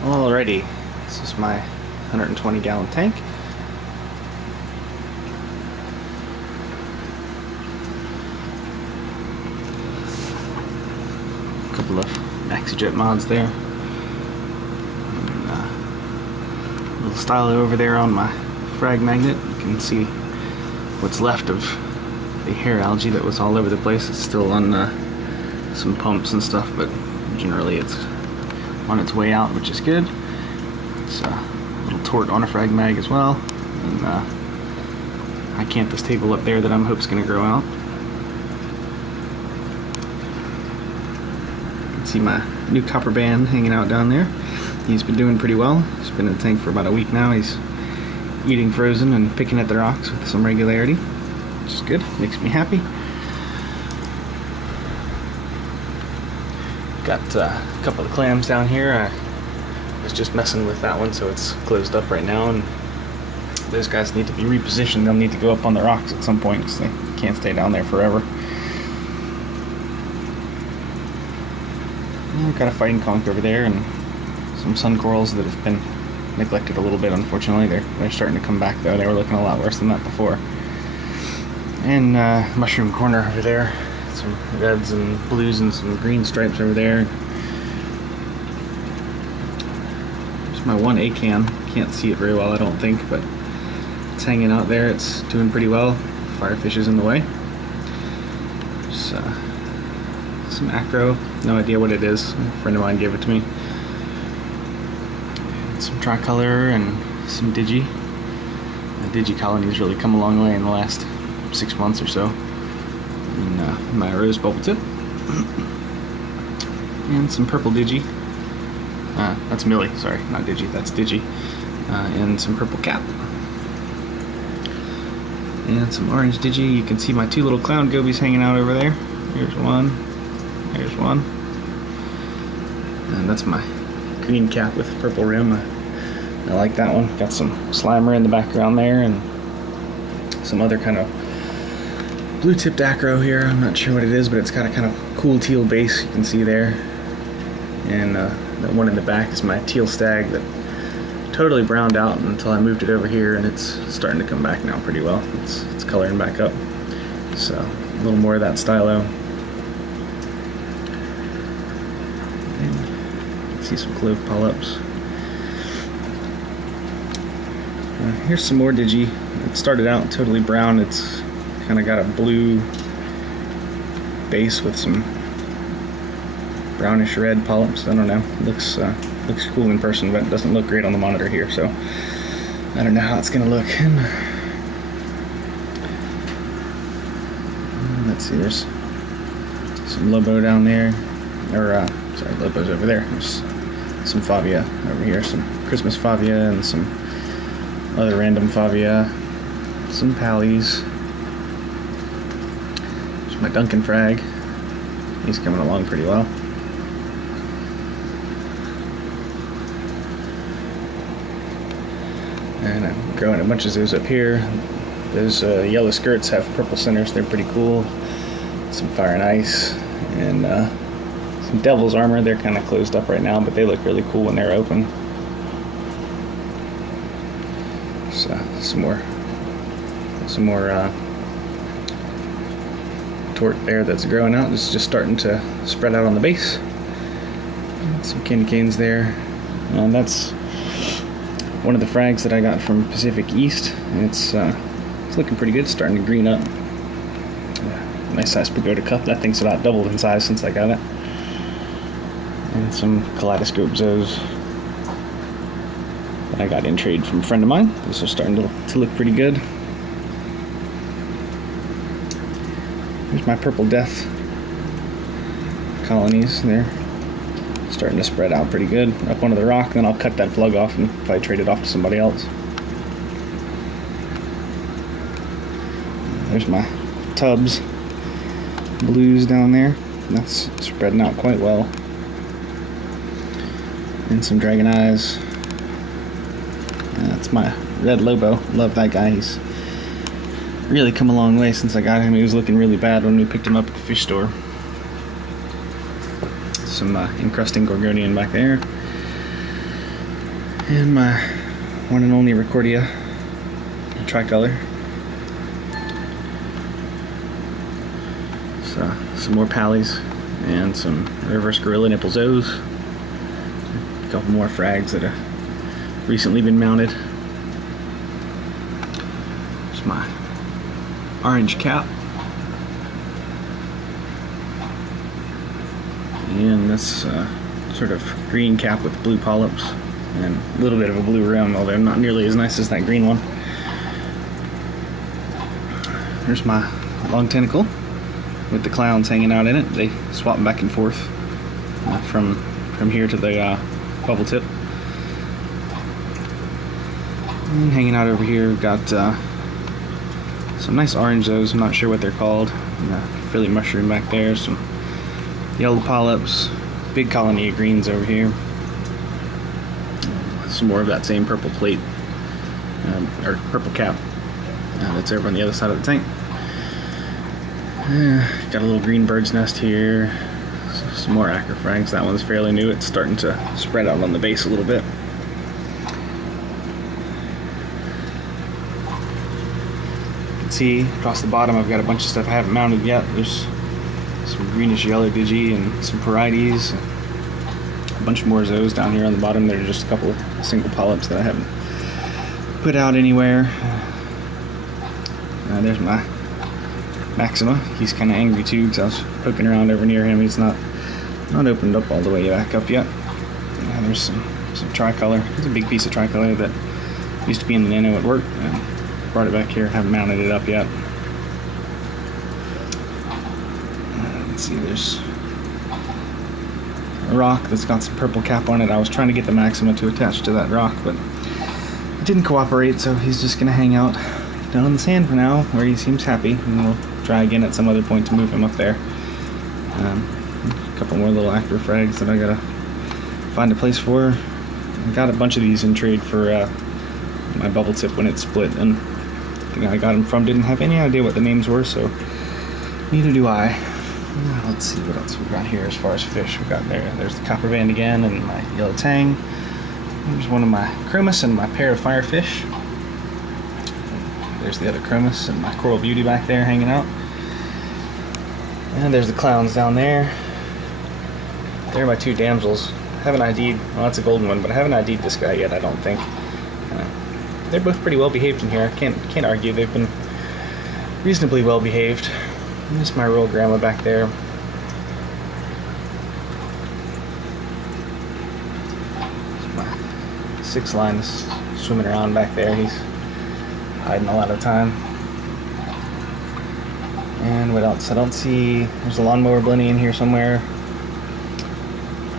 Alrighty, this is my 120-gallon tank. A couple of MaxiJet mods there. And, a little stylo over there on my frag magnet. You can see what's left of the hair algae that was all over the place. It's still on some pumps and stuff, but generally it's on its way out, which is good. It's a little tort on a frag mag as well, and I can't table up there that I'm hoping is going to grow out. You can see my new copper band hanging out down there. He's been doing pretty well. He's been in the tank for about a week now. He's eating frozen and picking at the rocks with some regularity, which is good. Makes me happy. Got a couple of clams down here. I was just messing with that one, so it's closed up right now, and those guys need to be repositioned. They'll need to go up on the rocks at some point because they can't stay down there forever. I've got a fighting conch over there and some sun corals that have been neglected a little bit, unfortunately. They're starting to come back though. They were looking a lot worse than that before. And mushroom corner over there. Some reds and blues and some green stripes over there. There's my one acan. Can't see it very well, I don't think, but it's hanging out there. It's doing pretty well. Firefish is in the way. There's some acro. No idea what it is. A friend of mine gave it to me. Some tricolor and some digi. The digi colony's really come a long way in the last 6 months or so. And my rose bubble tip. And some purple digi. That's Millie, sorry, not digi, that's digi. And some purple cap. And some orange digi. You can see my two little clown gobies hanging out over there. Here's one. There's one. And that's my green cap with purple rim. I like that one. Got some slimer in the background there and some other kind of blue-tipped acro here. I'm not sure what it is, but it's got a kind of cool teal base you can see there. And that one in the back is my teal stag that totally browned out until I moved it over here, and it's starting to come back now pretty well. It's coloring back up. So a little more of that stylo. And you can see some clove polyps. Here's some more digi. It started out totally brown. It's kind of got a blue base with some brownish red polyps. I don't know. It looks cool in person, but it doesn't look great on the monitor here. So I don't know how it's gonna look. And let's see. There's some Lobo down there, or sorry, Lobo's over there. There's some Favia over here. Some Christmas Favia and some other random Favia. Some Pallies. There's my Duncan frag. He's coming along pretty well. And I'm growing a bunch of those up here. Those yellow skirts have purple centers. They're pretty cool. Some Fire and Ice. And some Devil's Armor. They're kind of closed up right now, but they look really cool when they're open. So some more tort there that's growing out. It's just starting to spread out on the base. And some candy canes there. And that's one of the frags that I got from Pacific East. And it's looking pretty good. It's starting to green up. Nice size pagoda cup. That thing's about doubled in size since I got it. And some kaleidoscope zoos that I got in trade from a friend of mine. These are starting to look pretty good. Here's my purple death colonies. They're starting to spread out pretty good up onto the rock. Then I'll cut that plug off and probably trade it off to somebody else. There's my tubs blues down there. That's spreading out quite well. And some dragon eyes. That's my red Lobo. Love that guy. He's really come a long way since I got him. He was looking really bad when we picked him up at the fish store. Some encrusting Gorgonian back there. And my one and only Recordia tricolor. So some more Pallies and some reverse gorilla nipple O's. A couple more frags that have recently been mounted. There's my orange cap. And this sort of green cap with blue polyps and a little bit of a blue rim, although not nearly as nice as that green one. There's my long tentacle with the clowns hanging out in it. They swap back and forth from here to the bubble tip. And hanging out over here, we've got some nice orange O's. I'm not sure what they're called. Frilly mushroom back there. Some yellow polyps. Big colony of greens over here. Some more of that same purple plate, or purple cap that's over on the other side of the tank. Got a little green bird's nest here. Some more acrofrags. That one's fairly new. It's starting to spread out on the base a little bit. You can see across the bottom I've got a bunch of stuff I haven't mounted yet. There's some greenish yellow digi and some parietes. A bunch more Zoes down here on the bottom. There are just a couple of single polyps that I haven't put out anywhere. There's my Maxima. He's kind of angry too because I was poking around over near him. He's not opened up all the way back up yet. There's some tricolor. There's a big piece of tricolor that used to be in the Nano at work. Brought it back here. Haven't mounted it up yet. Let's see. There's a rock that's got some purple cap on it. I was trying to get the Maxima to attach to that rock, but it didn't cooperate, so he's just gonna hang out down in the sand for now, where he seems happy, and we'll try again at some other point to move him up there. A couple more little acrofrags that I gotta find a place for. I got a bunch of these in trade for my bubble tip when it split, and the guy I got them from didn't have any idea what the names were, so neither do I. Let's see what else we've got here as far as fish. We've got there's the copper band again, and my yellow tang. There's one of my chromis and my pair of firefish. There's the other chromis and my coral beauty back there hanging out. And there's the clowns down there. There are my two damsels. I haven't ID'd, well, that's a golden one, but I haven't ID'd this guy yet, I don't think. They're both pretty well behaved in here. I can't argue. They've been reasonably well behaved. There's my royal grandma back there. There's my 6 lines swimming around back there. He's hiding a lot of time. And what else? I don't see. There's a lawnmower blenny in here somewhere.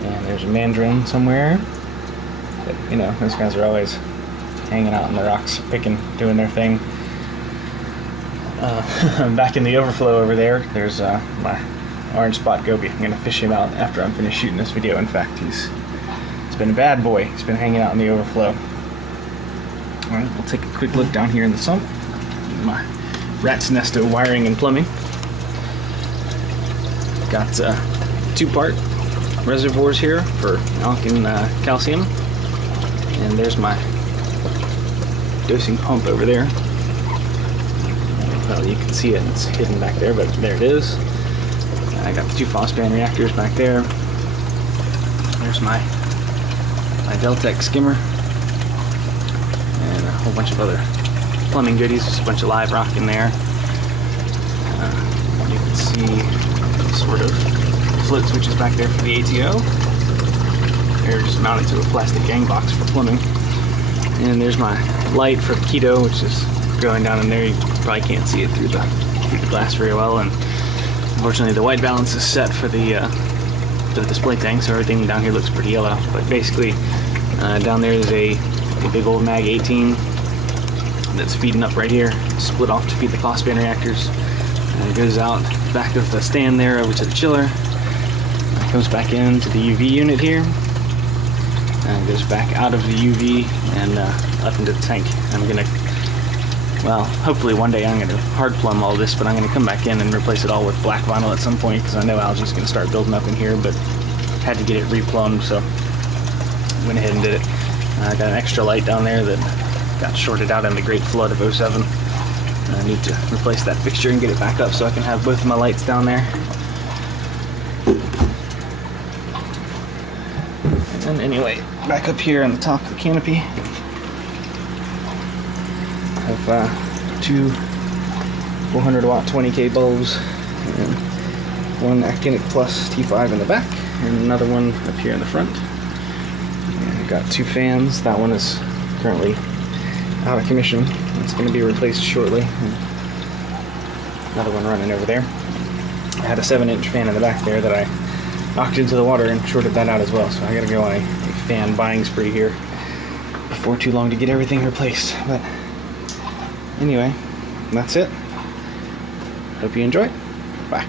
And there's a mandrel somewhere. But, you know, those guys are always hanging out in the rocks, picking, doing their thing. Back in the overflow over there, there's my orange spot goby. I'm gonna fish him out after I'm finished shooting this video. In fact, he's been a bad boy. He's been hanging out in the overflow. All right, we'll take a quick look down here in the sump. My rat's nest of wiring and plumbing. Got 2-part reservoirs here for alk and calcium, and there's my dosing pump over there. Well, you can see it, it's hidden back there, but there it is. I got the 2 phosphane reactors back there. There's my Deltec skimmer, and a whole bunch of other plumbing goodies, just a bunch of live rock in there. You can see sort of float switches back there for the ATO. They're just mounted to a plastic gang box for plumbing. And there's my light for the keto, which is going down in there. You probably can't see it through the glass very well, and unfortunately the white balance is set for the display tank, so everything down here looks pretty yellow. But basically, down there is a big old Mag 18 that's feeding up right here. It's split off to feed the phosphane reactors. And it goes out back of the stand there over to the chiller. It goes back into the UV unit here. And it goes back out of the UV and up into the tank. I'm gonna, well, hopefully one day I'm gonna hard plumb all this, but I'm gonna come back in and replace it all with black vinyl at some point, because I know algae's gonna start building up in here, but had to get it replumbed, so went ahead and did it. I got an extra light down there that got shorted out in the Great Flood of '07. I need to replace that fixture and get it back up so I can have both of my lights down there. And anyway, back up here on the top of the canopy, I have two 400 watt 20K bulbs, and one Actinic Plus T5 in the back, and another one up here in the front. And I've got two fans. That one is currently out of commission. It's going to be replaced shortly. And another one running over there. I had a 7-inch fan in the back there that I knocked into the water and shorted that out as well, so I gotta go on a fan buying spree here before too long to get everything replaced. But anyway, that's it. Hope you enjoy. Bye.